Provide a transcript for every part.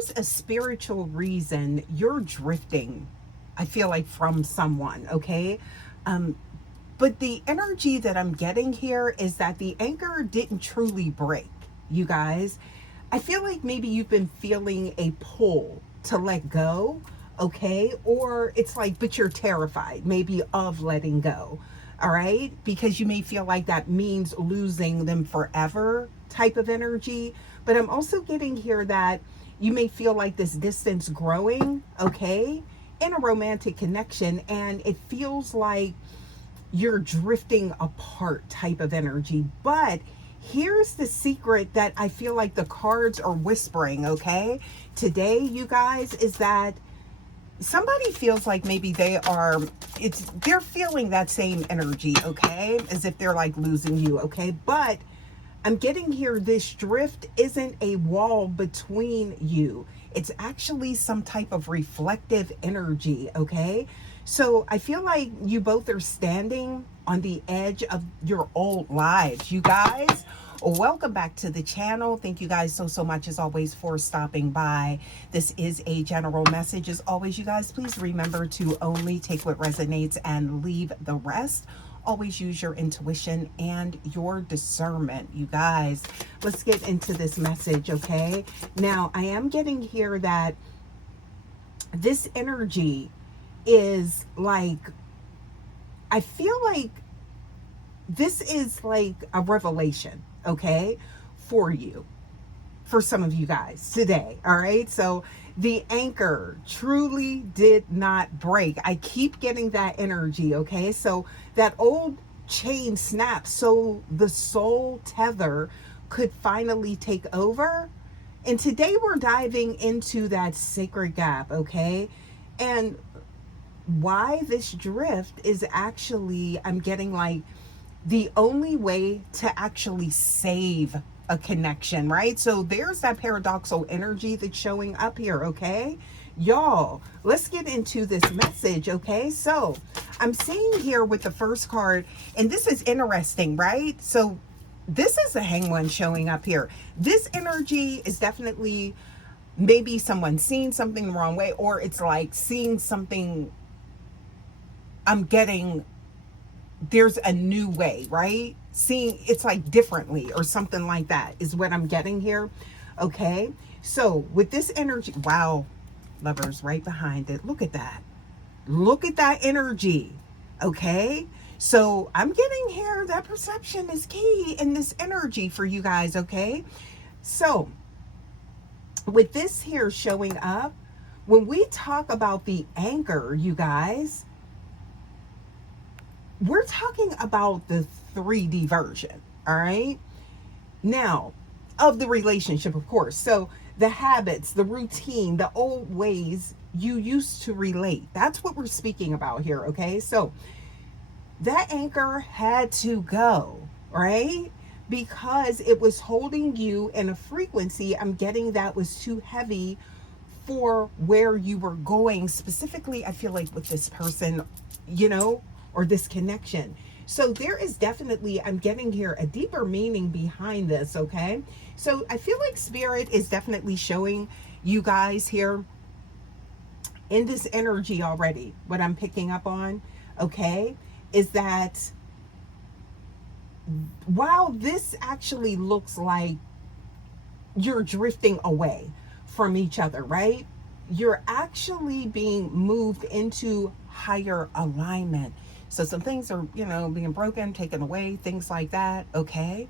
there's a spiritual reason you're drifting, I feel like, from someone, okay? Um, but the energy that I'm getting here is that the anchor didn't truly break, you guys. I feel like maybe you've been feeling a pull to let go, okay? Or it's like, but you're terrified maybe of letting go, all right? Because you may feel like that means losing them forever type of energy. But I'm also getting here that you may feel like this distance growing, okay? In a romantic connection, and it feels like you're drifting apart type of energy. But here's the secret that I feel like the cards are whispering, okay? Today, you guys, is that somebody feels like maybe they're feeling that same energy, okay? As if they're like losing you, okay? But I'm getting here, this drift isn't a wall between you. It's actually some type of reflective energy, okay? So I feel like you both are standing on the edge of your old lives. You guys, welcome back to the channel. Thank you guys so much as always for stopping by. This is a general message. As always, you guys, please remember to only take what resonates and leave the rest. Always use your intuition and your discernment, you guys. Let's get into this message, okay? Now, I am getting here that this energy is like, I feel like this is like a revelation, okay, for you, for some of you guys today, all right? So the anchor truly did not break. I keep getting that energy, okay? So that old chain snaps so the soul tether could finally take over. And today we're diving into that sacred gap, okay? And why this drift is actually, I'm getting like the only way to actually save a connection, right? So there's that paradoxical energy that's showing up here, okay? Y'all, let's get into this message, okay? So I'm seeing here with the first card, and this is interesting, right? So this is a hanged one showing up here. This energy is definitely maybe someone seeing something the wrong way, or it's like seeing something, I'm getting, there's a new way, right? Seeing it's like differently or something like that is what I'm getting here. Okay. So with this energy, wow, lovers right behind it. Look at that. Look at that energy. Okay. So I'm getting here that perception is key in this energy for you guys. Okay. So with this here showing up, when we talk about the anchor, you guys, we're talking about the 3D version, all right? Now, of the relationship, of course. So the habits, the routine, the old ways you used to relate. That's what we're speaking about here, okay? So that anchor had to go, right? Because it was holding you in a frequency, I'm getting that was too heavy for where you were going. Specifically, I feel like with this person, you know, or this connection. So there is definitely, I'm getting here, a deeper meaning behind this, okay? So I feel like spirit is definitely showing you guys here in this energy already. What I'm picking up on, okay, is that while this actually looks like you're drifting away from each other, right? You're actually being moved into higher alignment. So some things are, you know, being broken, taken away, things like that, okay?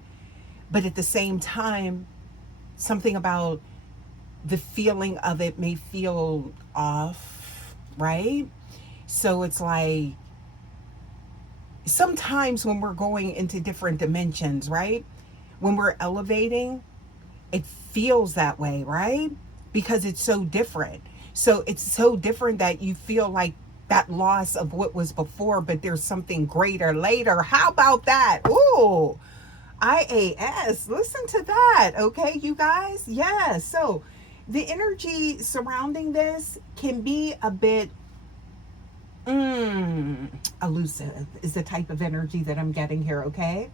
But at the same time, something about the feeling of it may feel off, right? So it's like sometimes when we're going into different dimensions, right? When we're elevating, it feels that way, right? Because it's so different. So it's so different that you feel like that loss of what was before, but there's something greater later. How about that? Ooh, IAS. Listen to that. Okay, you guys? Yeah. So the energy surrounding this can be a bit elusive is the type of energy that I'm getting here, okay?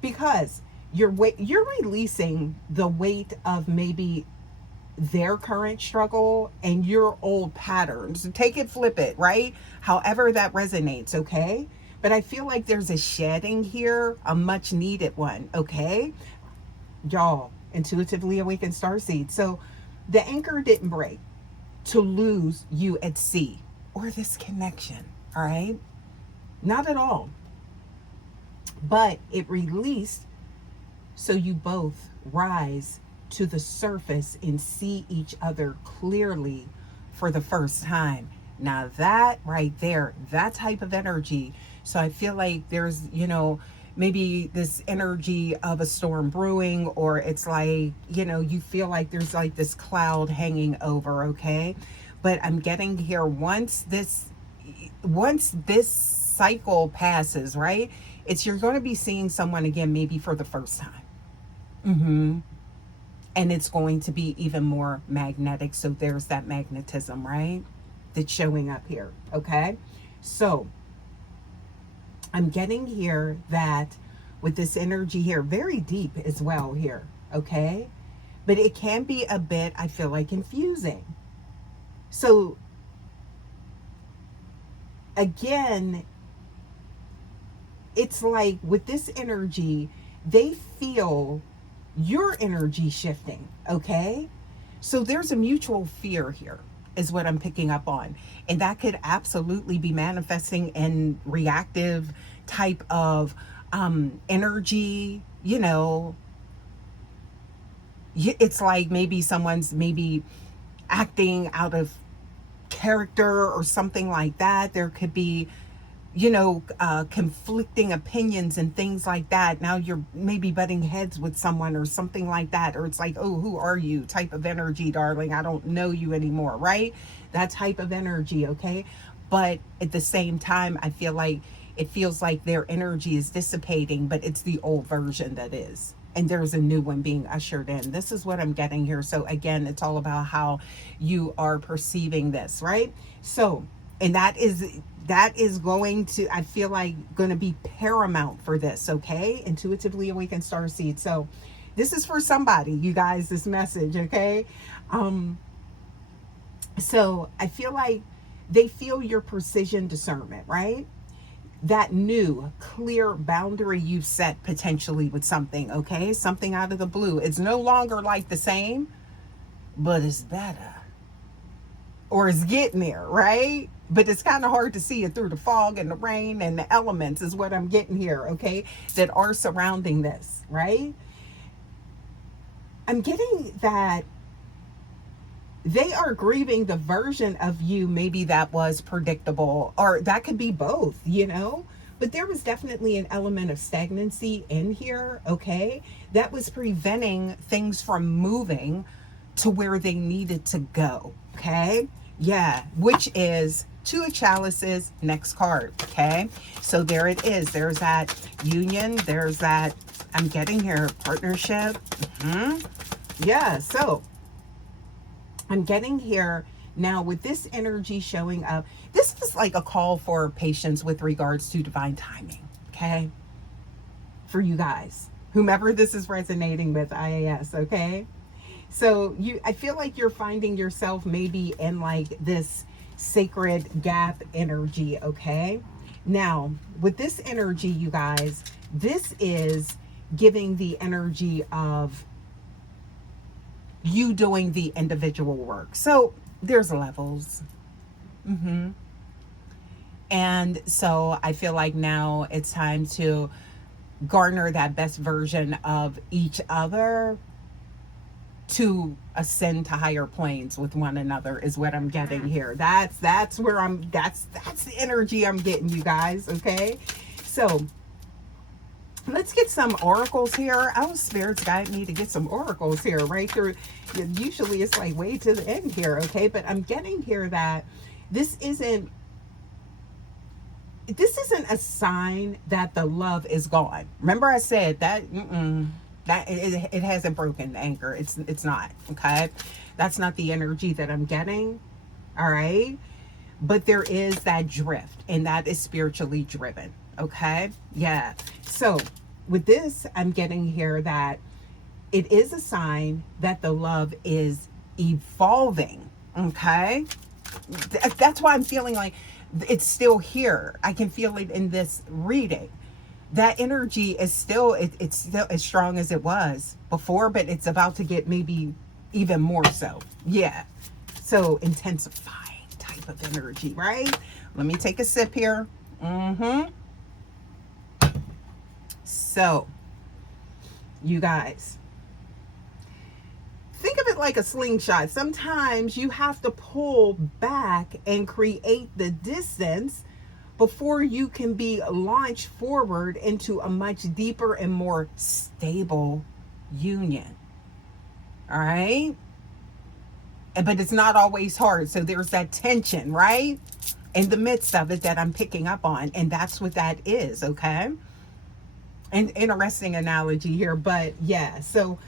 Because you're releasing the weight of maybe their current struggle and your old patterns. Take it, flip it, right? However that resonates, okay? But I feel like there's a shedding here, a much needed one, okay? Y'all, intuitively awakened starseed. So the anchor didn't break to lose you at sea or this connection, all right? Not at all. But it released so you both rise to the surface and see each other clearly for the first time. Now, that right there, that type of energy. So I feel like there's, maybe this energy of a storm brewing, or it's like, you feel like there's like this cloud hanging over, okay? But I'm getting here once this cycle passes, right? It's you're going to be seeing someone again, maybe for the first time. Mm-hmm. And it's going to be even more magnetic. So there's that magnetism, right? That's showing up here. Okay. So I'm getting here that with this energy here, very deep as well here. Okay. But it can be a bit, I feel like, confusing. So again, it's like with this energy, they feel your energy shifting, okay? So there's a mutual fear here, is what I'm picking up on. And that could absolutely be manifesting in reactive type of energy, It's like maybe someone's maybe acting out of character or something like that. There could be conflicting opinions and things like that. Now you're maybe butting heads with someone or something like that. Or it's like, oh, who are you type of energy, darling? I don't know you anymore, right? That type of energy, okay? But at the same time, I feel like it feels like their energy is dissipating, but it's the old version that is. And there's a new one being ushered in. This is what I'm getting here. So again, it's all about how you are perceiving this, right? So, and that is going to, I feel like, going to be paramount for this, okay? Intuitively awakened starseed. So this is for somebody, you guys, this message, okay? So I feel like they feel your precision discernment, right? That new clear boundary you set potentially with something, okay? Something out of the blue. It's no longer like the same, but it's better. Or it's getting there, right? But it's kind of hard to see it through the fog and the rain and the elements, is what I'm getting here, okay? That are surrounding this, right? I'm getting that they are grieving the version of you maybe that was predictable, or that could be both, But there was definitely an element of stagnancy in here, okay? That was preventing things from moving to where they needed to go, okay? Yeah, which is Two of Chalices, next card, okay? So there it is. There's that union. There's that, I'm getting here, partnership. Yeah, so I'm getting here now with this energy showing up. This is like a call for patience with regards to divine timing, okay? For you guys, whomever this is resonating with, IAS, okay? So I feel like you're finding yourself maybe in like this sacred gap energy, okay? Now, with this energy, you guys, this is giving the energy of you doing the individual work. So there's levels. And so I feel like now it's time to garner that best version of each other to ascend to higher planes with one another, is what I'm getting here. That's where that's the energy I'm getting, you guys, okay? So let's get some oracles here. Oh, spirits guide me to get some oracles here right through. Usually it's like way to the end here, okay? But I'm getting here that this isn't a sign that the love is gone. Remember I said that that it hasn't broken the anchor. It's not, okay? That's not the energy that I'm getting, all right? But there is that drift, and that is spiritually driven, okay? Yeah. So with this, I'm getting here that it is a sign that the love is evolving. Okay. That's why I'm feeling like it's still here. I can feel it in this reading. That energy is still, it's still as strong as it was before, but it's about to get maybe even more so. Yeah. So intensifying type of energy, right? Let me take a sip here. So, you guys, think of it like a slingshot. Sometimes you have to pull back and create the distance before you can be launched forward into a much deeper and more stable union. All right? But it's not always hard. So there's that tension, right? In the midst of it that I'm picking up on. And that's what that is, okay? An interesting analogy here, but yeah. So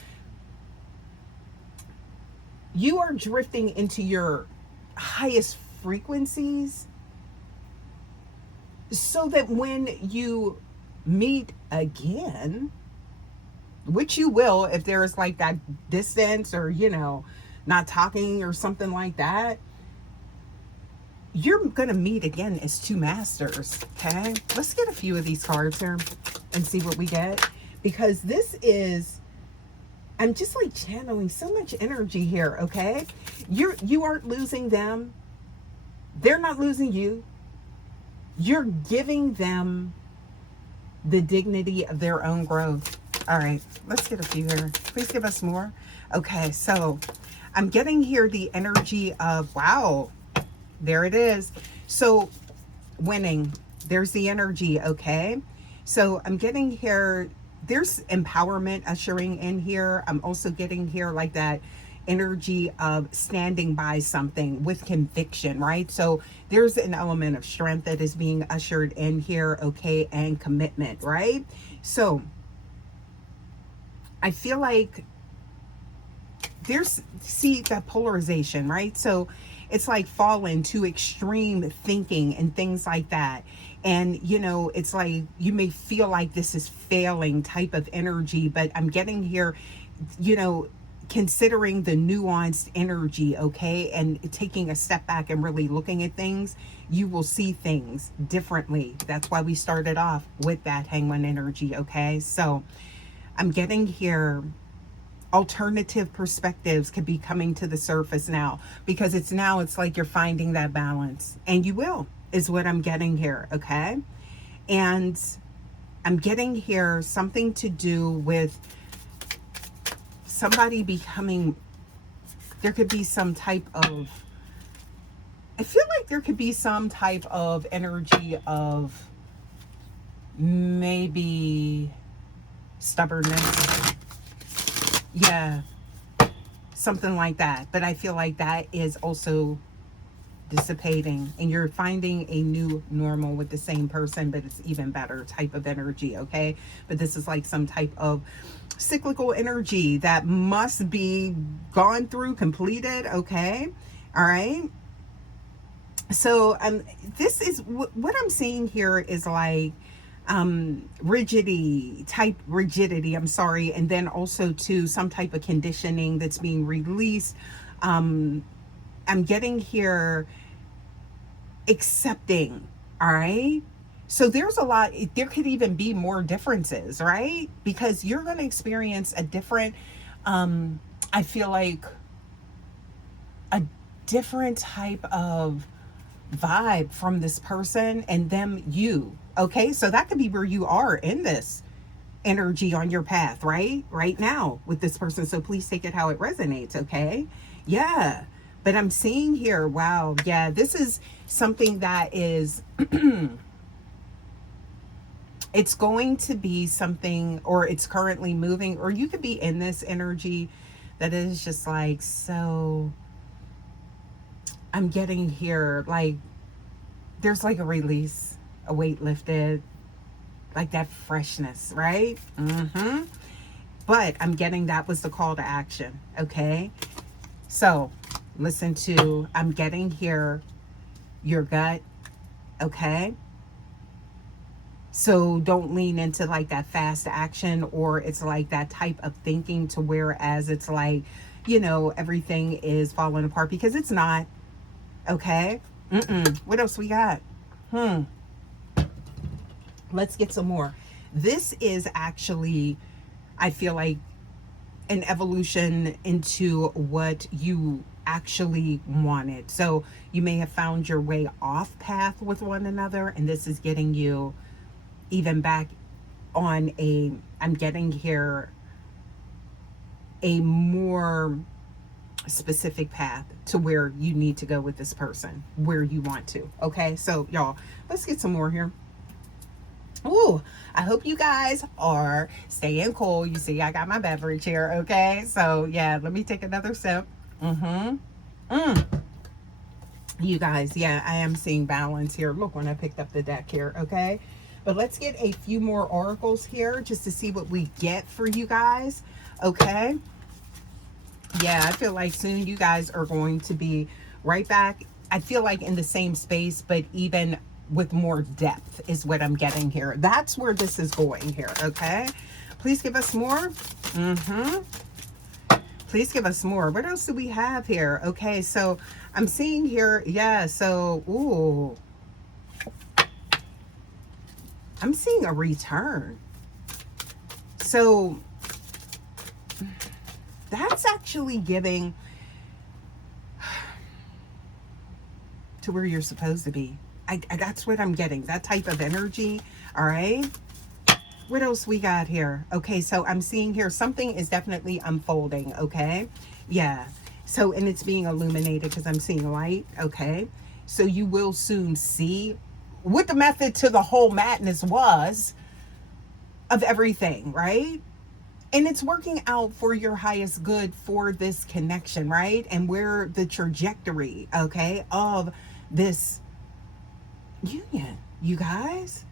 you are drifting into your highest frequencies so that when you meet again, which you will if there's like that distance or, not talking or something like that, you're going to meet again as two masters. Okay. Let's get a few of these cards here and see what we get, because this is, I'm just like channeling so much energy here. Okay. You aren't losing them. They're not losing you. You're giving them the dignity of their own growth. All right, let's get a few here. Please give us more. Okay, so I'm getting here the energy of, wow, there it is. So winning, there's the energy, okay? So I'm getting here, there's empowerment ushering in here. I'm also getting here like that energy of standing by something with conviction, right? So there's an element of strength that is being ushered in here, okay, and commitment, right? So I feel like there's, see that polarization, right? So it's like falling to extreme thinking and things like that. And, it's like you may feel like this is failing type of energy, but I'm getting here, considering the nuanced energy, okay, and taking a step back and really looking at things, you will see things differently. That's why we started off with that Hangman energy, okay? So I'm getting here alternative perspectives could be coming to the surface now, because it's like you're finding that balance, and you will, is what I'm getting here, okay? And I'm getting here something to do with somebody becoming, there could be some type of, I feel like there could be some type of energy of maybe stubbornness. Yeah, something like that. But I feel like that is also dissipating, and you're finding a new normal with the same person, but it's even better type of energy, okay? But this is like some type of cyclical energy that must be gone through, completed, okay? All right. So this is what I'm seeing here is like rigidity, I'm sorry, and then also to some type of conditioning that's being released. I'm getting here accepting, all right? So there's a lot, there could even be more differences, right? Because you're going to experience a different, I feel like a different type of vibe from this person and them, you, okay? So that could be where you are in this energy on your path, right now with this person. So please take it how it resonates, okay? Yeah. But I'm seeing here, wow, yeah, this is something that is it's going to be something, or it's currently moving, or you could be in this energy that is just like, so I'm getting here, like there's like a release, a weight lifted, like that freshness, right? But I'm getting that was the call to action, okay? So listen to, I'm getting here your gut, okay? So don't lean into like that fast action, or it's like that type of thinking to whereas it's like you know, everything is falling apart, because it's not. Okay. What else we got? Hmm. Let's get some more. This is actually, I feel like, an evolution into what you actually wanted. So you may have found your way off path with one another, and this is getting you even back on a, I'm getting here, a more specific path to where you need to go with this person, where you want to. Okay, so y'all, let's get some more here. Ooh, I hope you guys are staying cool. You see, I got my beverage here. Okay, so yeah, let me take another sip. Mm-hmm. You guys, yeah, I am seeing balance here. Look, when I picked up the deck here. Okay, but let's get a few more oracles here just to see what we get for you guys. Okay. Yeah, I feel like soon you guys are going to be right back. I feel like in the same space, but even with more depth is what I'm getting here. That's where this is going here, okay? Please give us more. Please give us more. What else do we have here? Okay, so I'm seeing here, yeah, so, ooh. I'm seeing a return. So that's actually giving to where you're supposed to be. That's what I'm getting, that type of energy. All right, what else we got here? Okay, so I'm seeing here something is definitely unfolding. Okay, yeah, so, and it's being illuminated because I'm seeing light. Okay, so you will soon see what the method to the whole madness was of everything, right? And it's working out for your highest good for this connection, right? And where the trajectory, okay, of this union, you guys,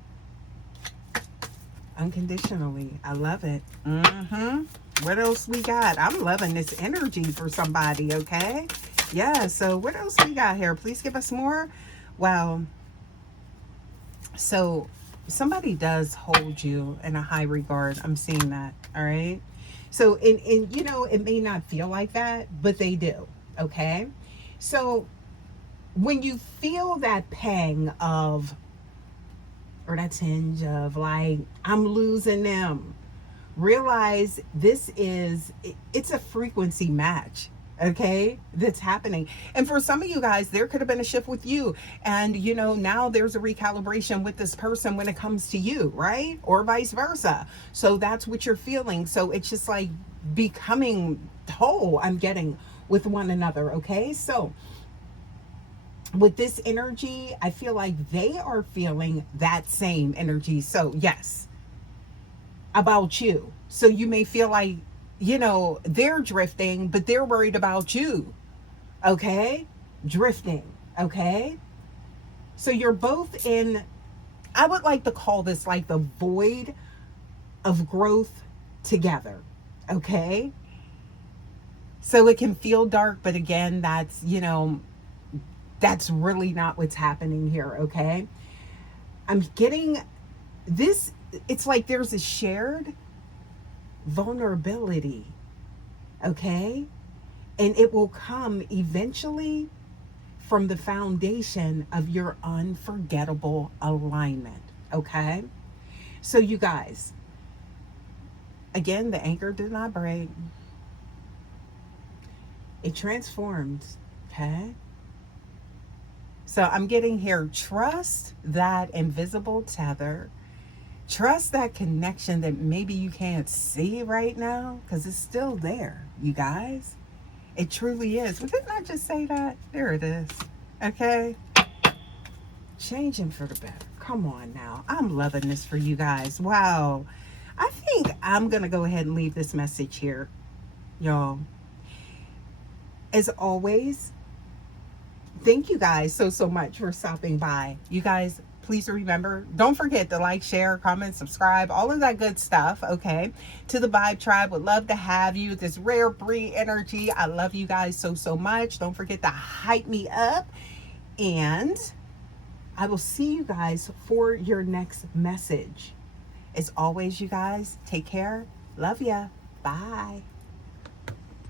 unconditionally. I love it. What else we got? I'm loving this energy for somebody. Okay, yeah, so what else we got here? Please give us more. Wow. So somebody does hold you in a high regard. I'm seeing that. All right, so in you know, it may not feel like that, but they do. Okay, so when you feel that pang of, or that tinge of like, I'm losing them, realize this is, it's a frequency match. Okay, that's happening. And for some of you guys, there could have been a shift with you, and you know, now there's a recalibration with this person when it comes to you, right? Or vice versa. So that's what you're feeling. So it's just like becoming whole, I'm getting, with one another. Okay, so with this energy, I feel like they are feeling that same energy. So yes, about you. So you may feel like, you know, they're drifting, but they're worried about you. Okay, drifting. Okay, so you're both in, I would like to call this like the void of growth together. Okay, so it can feel dark, but again, that's, you know, that's really not what's happening here. Okay, I'm getting this, it's like there's a shared vulnerability. Okay, and it will come eventually from the foundation of your unforgettable alignment. Okay, so you guys, again, the anchor did not break, it transformed. Okay, so I'm getting here, trust that invisible tether. Trust that connection that maybe you can't see right now, because it's still there, you guys. It truly is. Well, didn't I just say that? There it is. Okay? Changing for the better. Come on now. I'm loving this for you guys. Wow. I think I'm going to go ahead and leave this message here, y'all. As always, thank you guys so much for stopping by. You guys, please remember, don't forget to like, share, comment, subscribe, all of that good stuff. Okay, to the Vibe Tribe, would love to have you. This rare breed energy, I love you guys so much. Don't forget to hype me up, and I will see you guys for your next message. As always, you guys, take care. Love ya. Bye.